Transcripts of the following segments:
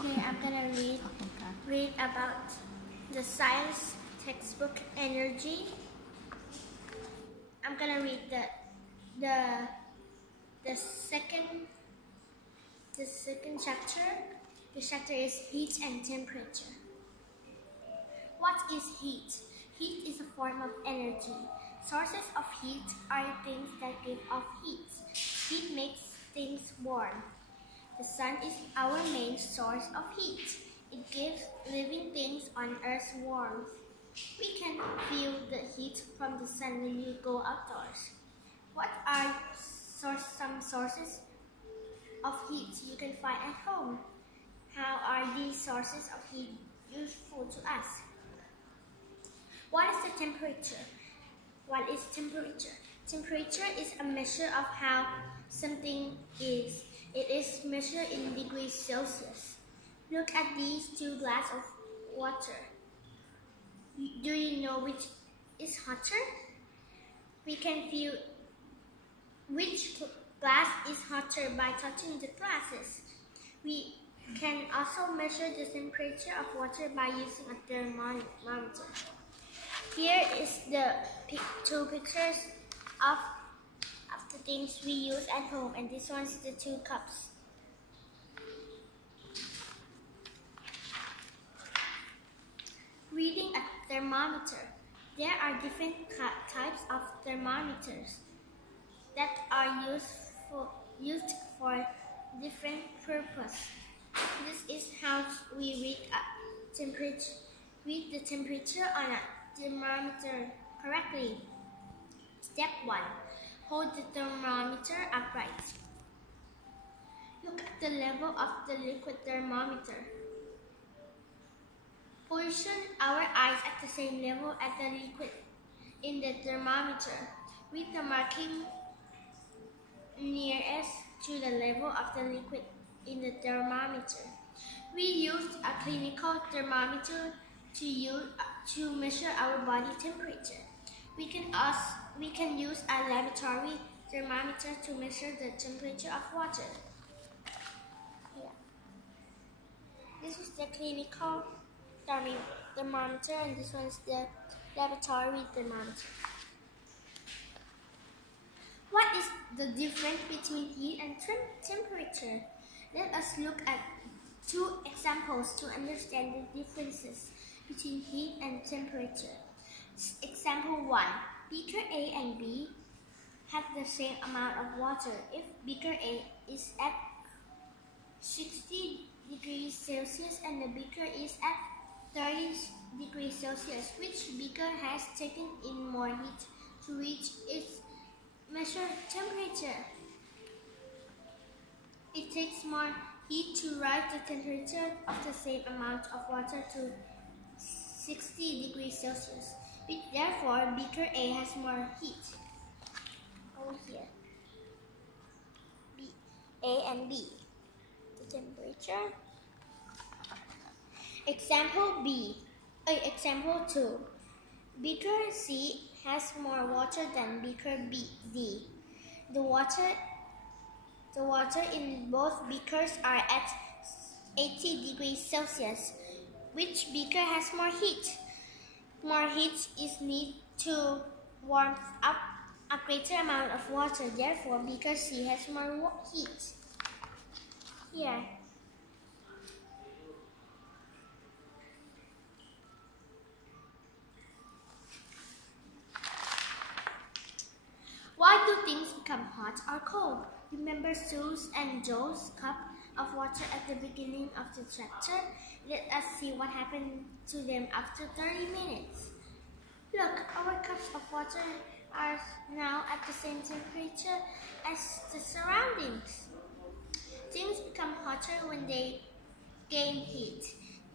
Today I'm gonna read about the science textbook Energy. I'm gonna read the second chapter. The chapter is heat and temperature. What is heat? Heat is a form of energy. Sources of heat are things that give off heat. Heat makes things warm. The sun is our main source of heat. It gives living things on Earth warmth. We can feel the heat from the sun when you go outdoors. What are some sources of heat you can find at home? How are these sources of heat useful to us? What is the temperature? What is temperature? Temperature is a measure of how something is. It is measured in degrees Celsius. Look at these two glasses of water. Do you know which is hotter? We can feel which glass is hotter by touching the glasses. We can also measure the temperature of water by using a thermometer. Here is the two pictures of the things we use at home, and this one's the two cups. Reading a thermometer. There are different types of thermometers that are used for different purposes. This is how we read the temperature on a thermometer correctly. Step 1. Hold the thermometer upright. Look at the level of the liquid thermometer. Position our eyes at the same level as the liquid in the thermometer. Read the marking nearest to the level of the liquid in the thermometer. We used a clinical thermometer to measure our body temperature. We can use a laboratory thermometer to measure the temperature of water. Yeah. This is the clinical thermometer, and this one is the laboratory thermometer. What is the difference between heat and temperature? Let us look at two examples to understand the differences between heat and temperature. Example 1. Beaker A and B have the same amount of water. If beaker A is at 60 degrees Celsius and the beaker is at 30 degrees Celsius, which beaker has taken in more heat to reach its measured temperature? It takes more heat to rise the temperature of the same amount of water to 60 degrees Celsius. Therefore, beaker A has more heat. Over here. A and B. The temperature. Example 2. Beaker C has more water than beaker D. The water in both beakers are at 80 degrees Celsius. Which beaker has more heat? More heat is needed to warm up a greater amount of water. Therefore, beaker C has more heat. Here. Why do things become hot or cold? Remember Sue's and Joe's cup of water at the beginning of the chapter? Let us see what happened to them after 30 minutes. Look, our cups of water are now at the same temperature as the surroundings. Things become hotter when they gain heat.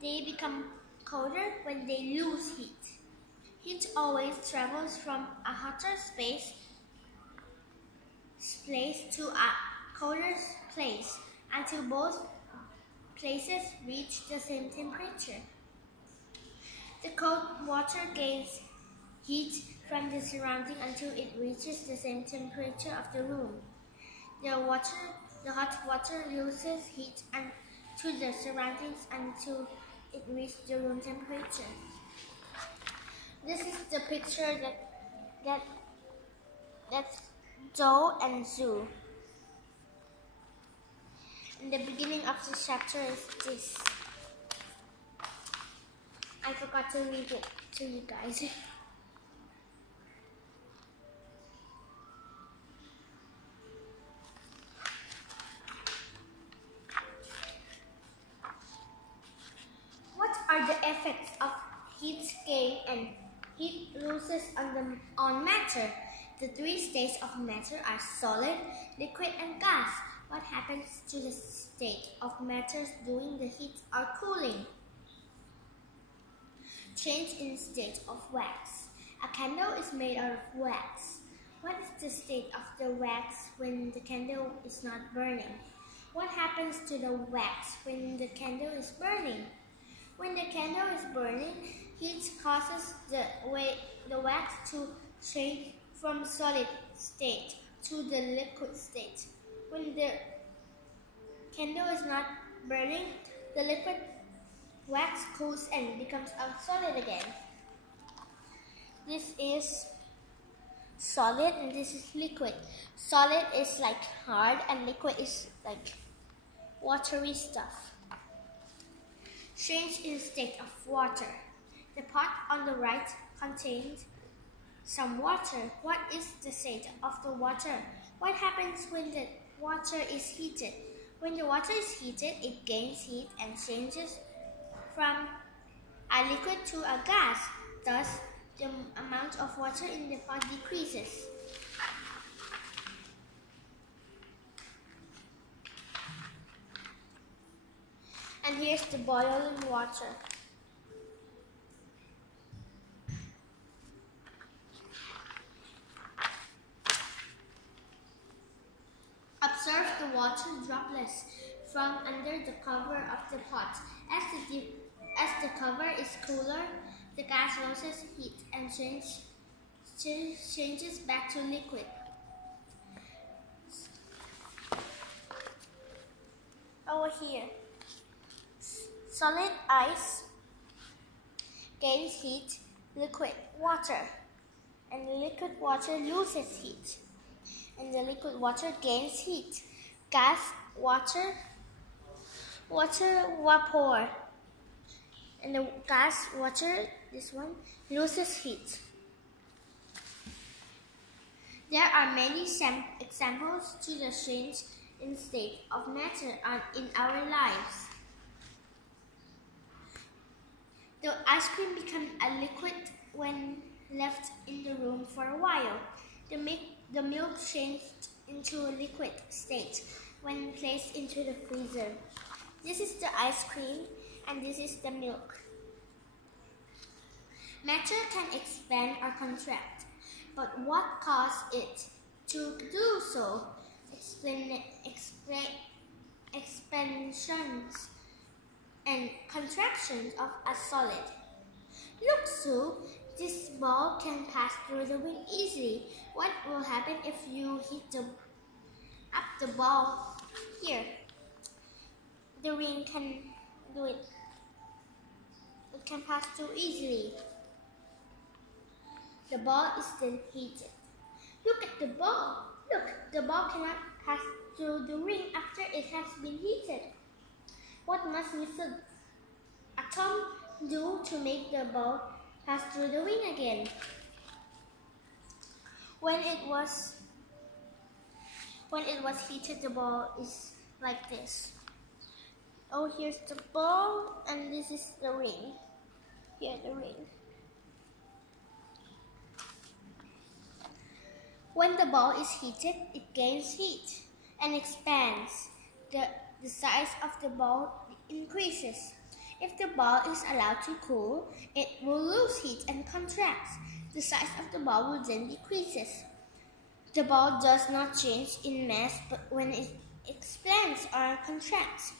They become colder when they lose heat. Heat always travels from a hotter place to a colder place until both places reach the same temperature. The cold water gains heat from the surrounding until it reaches the same temperature of the room. The hot water loses heat to the surroundings until it reaches the room temperature. This is the picture that's Zhou and Zhu. And the beginning of the chapter is this. I forgot to read it to you guys. What are the effects of heat gain and heat losses on matter? The three states of matter are solid, liquid, and gas. What happens to the state of matter during the heat or cooling? Change in state of wax. A candle is made out of wax. What is the state of the wax when the candle is not burning? What happens to the wax when the candle is burning? When the candle is burning, heat causes the wax to change from solid state to the liquid state. When the candle is not burning, the liquid wax cools and becomes solid again. This is solid and this is liquid. Solid is like hard and liquid is like watery stuff. Change in state of water. The pot on the right contains some water. What is the state of the water? What happens when the water is heated? When the water is heated, it gains heat and changes from a liquid to a gas. Thus, the amount of water in the pot decreases. And here's the boiling water. Observe the water droplets from under the cover of the pot. As the cover is cooler, the gas loses heat and changes back to liquid. Over here, solid ice gains heat, liquid water, and liquid water loses heat, and the liquid water gains heat. Gas, water vapor, and the gas, water, this one, loses heat. There are many examples to the change in state of matter in our lives. The ice cream becomes a liquid when left in the room for a while. The milk changed into a liquid state when placed into the freezer. This is the ice cream and this is the milk. Matter can expand or contract, but what caused it to do so? Expansions and contractions of a solid. Look, Sue, this ball can pass through the ring easily. What will happen if you hit up the ball here? The ring can do it. It can pass through easily. The ball is then heated. Look at the ball. Look, the ball cannot pass through the ring after it has been heated. What must Mr. Atom do to make the ball pass through the ring again? When it was heated, the ball is like this. Oh, here's the ball, and this is the ring. Here, the ring. When the ball is heated, it gains heat and expands. The size of the ball increases. If the ball is allowed to cool, it will lose heat and contract. The size of the ball will then decreases. The ball does not change in mass, but when it expands or contracts,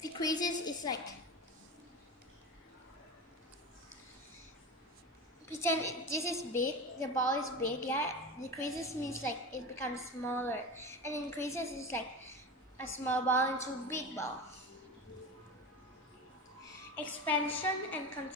decreases is like, pretend this is big, the ball is big, yeah? Decreases means like it becomes smaller, and increases is like a small ball into a big ball. Expansion and contraction.